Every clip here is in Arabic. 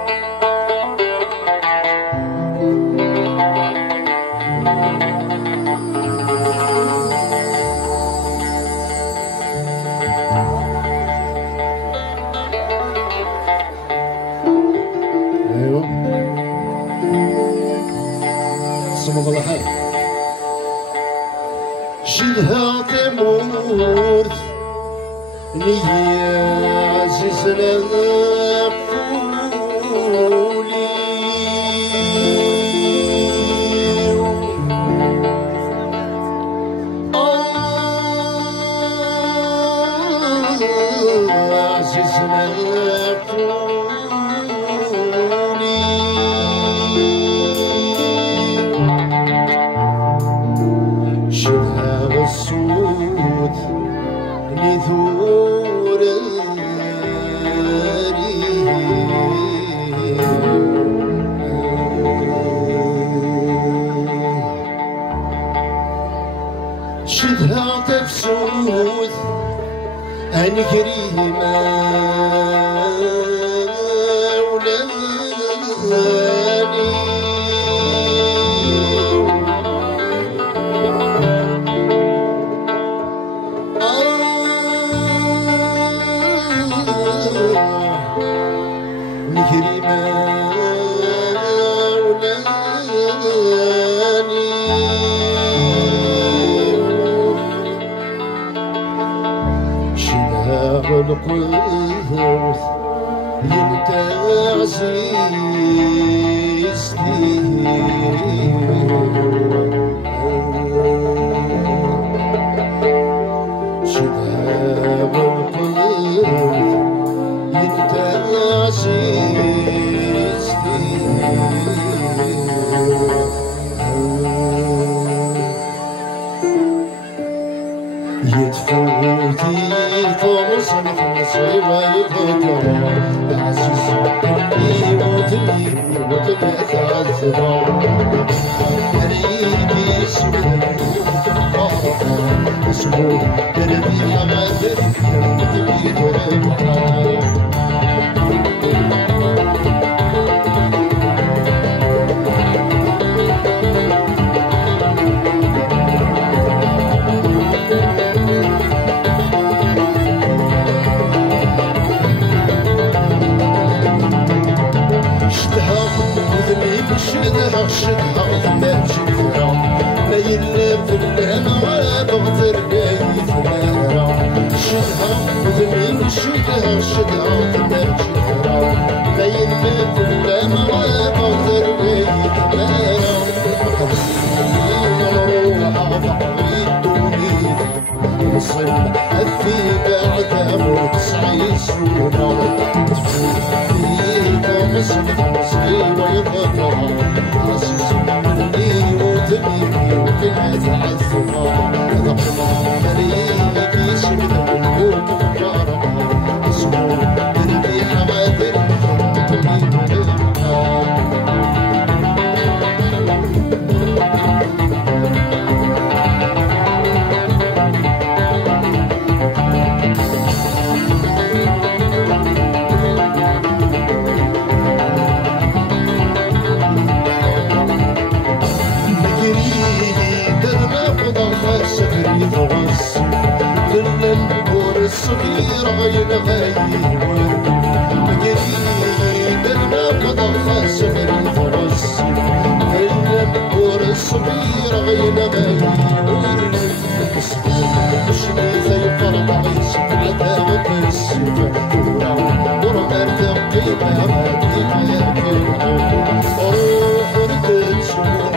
صمد الله حال شدها تمورت نية عزيزنا قولي عزيزنا الصوت لثور شدها تفسود عن كريمة ولاني كريمة ولاني شباب القوث ينتعزيزتي شباب القوث يتفوتي فرصا فرصي ويفكر العزيز اللي يموتني وتتعذب ريقي سبب اسمه دربي غادر تبي تربح شدها وما شدها لا يلف الهنا بغدر بايت مارا شدها وذمين شدها وما شدها لا يلف الهنا بغدر بايت مارا نروح فقري الدنيا نصل في بعدها وتسعي سونا تفوت فيك مصر ويفكر عزيز اللي يموتني وتتعذب فريقي سبب القوت مجاربة اسمه دربي حوادر تبي الصغير غير غير قريب المقضى خسر الفرس النبور الصغير غير غير شميث الفرد عيش عذاب السفر ورمت قيمة روح ردت سوار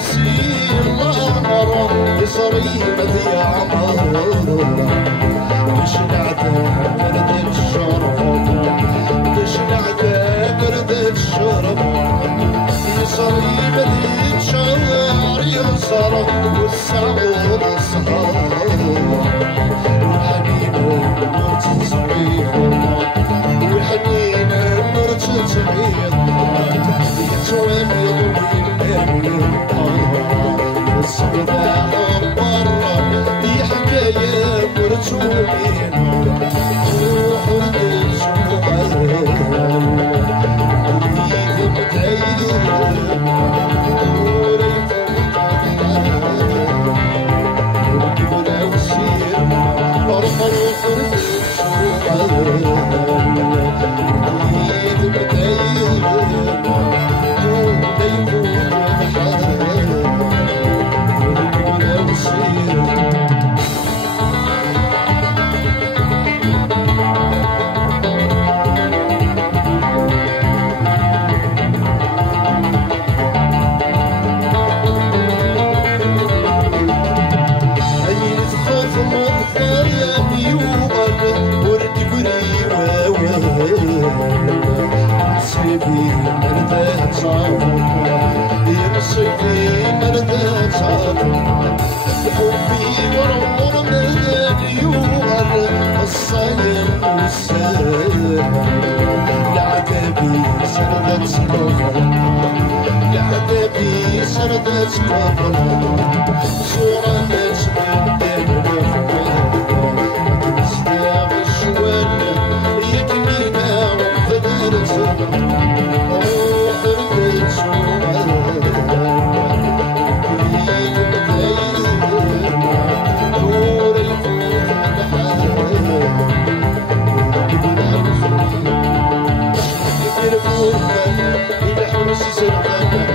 see صيمة يا عمر تشلعته برد الشرف تشلعته برد الشرف صريبة يتشار ينصر والسعود الصهار وحنين مرت صغير وحنين مرت صغير يتوامر وينامر والصداع برا دي حكاية مرتوبين وحرد الجمعة سردت قبل صورة نجم تستاغ الشوال يكمينا وفدرت وخربت شوال نور الفوق الحال إلى حرس سردان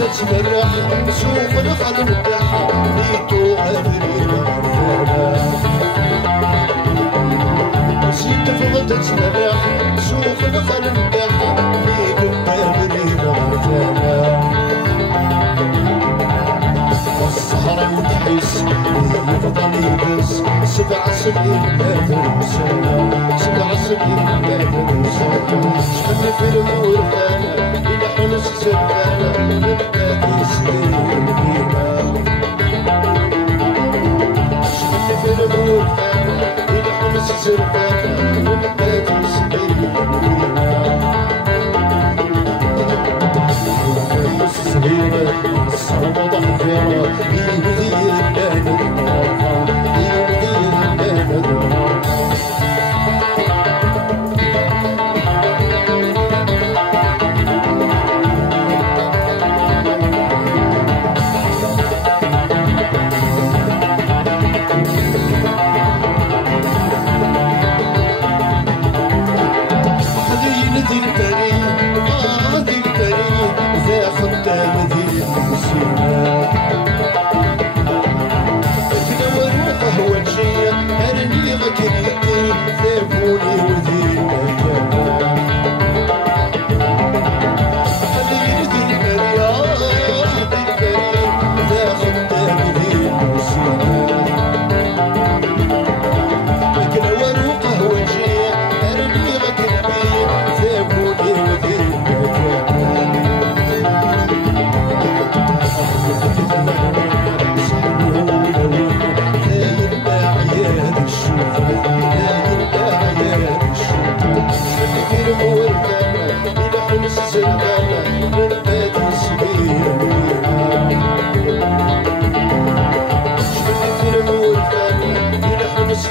تتمرح سوق الخل متاحة ليتو عذرينا نسيت فضل تتمرح سوق الخل متاحة ليتو عذرينا والصحراء وتحس يفضل يبس 7 سنين ما سنة 7 سنين ما سنة شحال في الورثانة إلى حنس سرقانة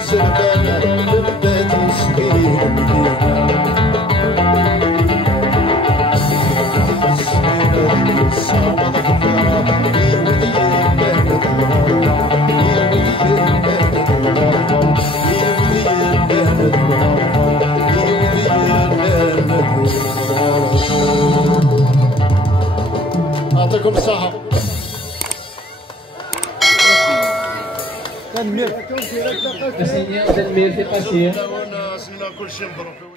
سردانة من بيت يعطيكم الصحة. تنمير. تنمير في قصير. كل شيء مبروك.